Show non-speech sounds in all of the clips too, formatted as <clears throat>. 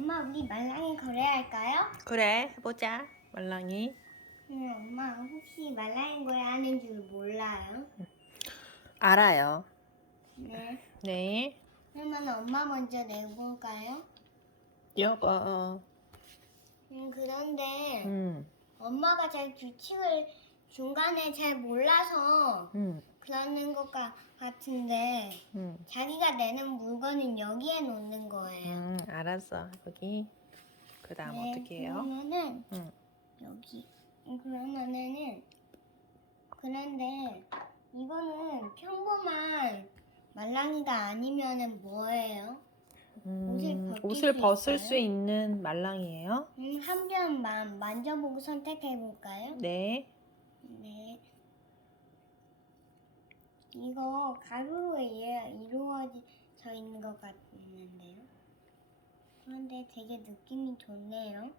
엄마 우리 말랑이 거래할까요? 그래, 해보자. 말랑이. 응, 엄마 혹시 말랑이 거래하는 줄 몰라요? 알아요. 네. 네. 그러면 엄마 먼저 내볼까요? 요거. 음, 그런데 음, 엄마가 잘 규칙을 중간에 잘 몰라서 음, 그러는 것 같- 같은데 음. 자기가 내는 물건은 여기에 놓는 거예요. 음, 알았어. 여기. 그 다음 네, 어떻게 해요? 그러면은 음. 여기 음, 그러면은 그런데 이거는 평범한 말랑이가 아니면은 뭐예요? 옷을 음, 벗길 옷을 수 벗을 있어요? 수 있는 말랑이에요. 음, 한 변만 만져보고 선택해 볼까요? 네. 네. 이거 가루로 예- 이루어져 있는 것 같는데요. 그런데 되게 느낌이 좋네요.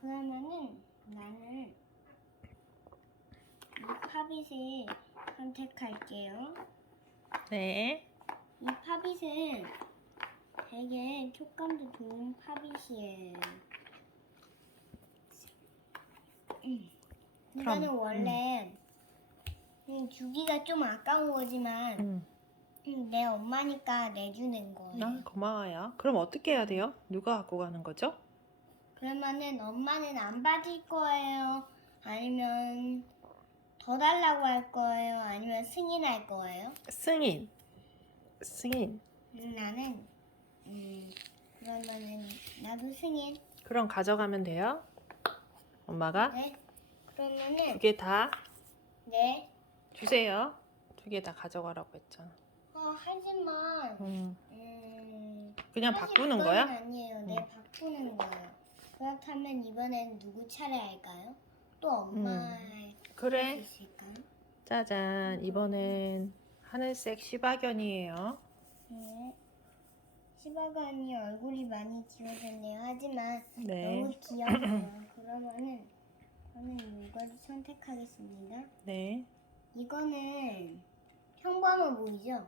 그러면은 나는 이 팝잇을 선택할게요. 네. 이 팝잇은 되게 촉감도 좋은 팝잇이에요. 음. 이거는 그럼, 원래 음, 주기가 좀 아까운 거지만 음. 음, 내 엄마니까 내주는 거예요. 아, 고마워요. 그럼 어떻게 해야 돼요? 누가 갖고 가는 거죠? 그러면은 엄마는 안 받을 거예요? 아니면 더 달라고 할 거예요? 아니면 승인할 거예요? 승인. 승인. 음, 나는 음, 그러면은 나도 승인. 그럼 가져가면 돼요. 엄마가 네. 그러면은 두 개 다 네. 주세요. 두 개 다 가져가라고 했잖아. 어, 하지만 음, 음, 그냥 사실 바꾸는 그건 거야? 아니에요. 네, 음. 바꾸는 거예요. 그렇다면 이번엔 누구 차례 할까요? 또 엄마 할수 그래. 있을까요? 짜잔. 이번엔 하늘색 시바견이에요. 네. 시바간이 얼굴이 많이 지워졌네요. 하지만 네. 너무 귀여워요. <clears throat> 그러면은 저는 이걸 선택하겠습니다. 네. 이거는 평범해 보이죠?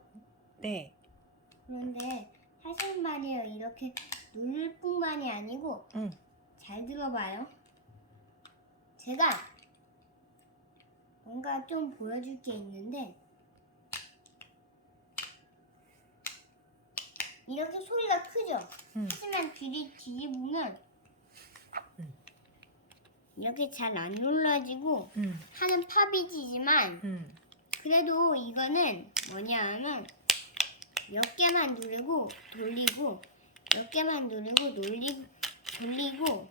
네. 그런데 사실 말이에요. 이렇게 누를 뿐만이 아니고 응. 잘 들어봐요. 제가 뭔가 좀 보여줄 게 있는데 이렇게 소리가 크죠? 응. 하지만 뒤리 뒤집으면 응. 이렇게 잘 안 눌러지고 음. 하는 팝이지만 음. 그래도 이거는 뭐냐 하면 몇 개만 누르고 돌리고 몇 개만 누르고 돌리, 돌리고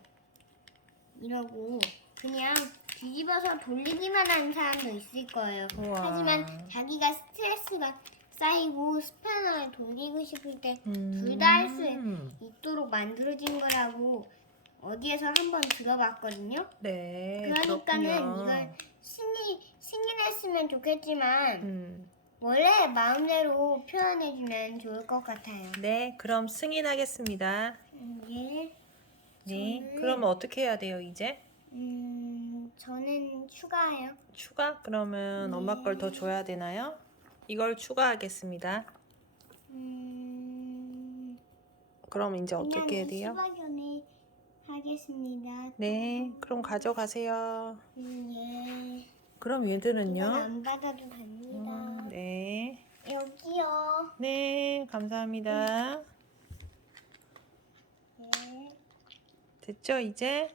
이러고 그냥 뒤집어서 돌리기만 하는 사람도 있을 거예요. 우와. 하지만 자기가 스트레스가 쌓이고 스패너를 돌리고 싶을 때 음. 둘다 할 수 있도록 만들어진 거라고 어디에서 한번 들어봤거든요. 네. 그러니까는 그렇군요. 이걸 승인, 승인했으면 좋겠지만 음. 원래 마음대로 표현해주면 좋을 것 같아요. 네. 그럼 승인하겠습니다. 음, 예. 네. 저는- 그러면 어떻게 해야 돼요, 이제? 음, 저는 추가요. 추가? 그러면 네. 엄마 걸 더 줘야 되나요? 이걸 추가하겠습니다. 음, 그럼 이제 어떻게 해야 돼요? 수박연이 하겠습니다. 네. 그럼 가져가세요. 음, 예. 그럼 얘들은요? 안 받아도 됩니다. 음, 네. 여기요. 네. 감사합니다. 네. 됐죠, 이제?